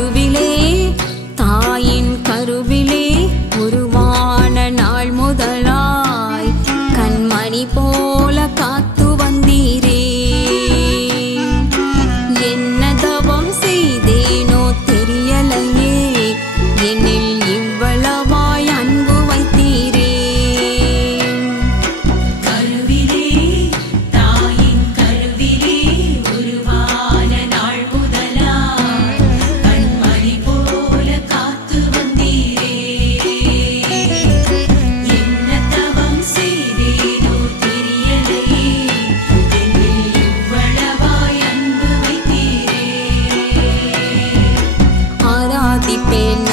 கருவிலே தாயின் கருவிலே உருவான நாள் முதலாய் கண்மணி போல காத்து வந்தீரே. என்ன தவம் செய்தேனோ தெரியலையே என்னில் we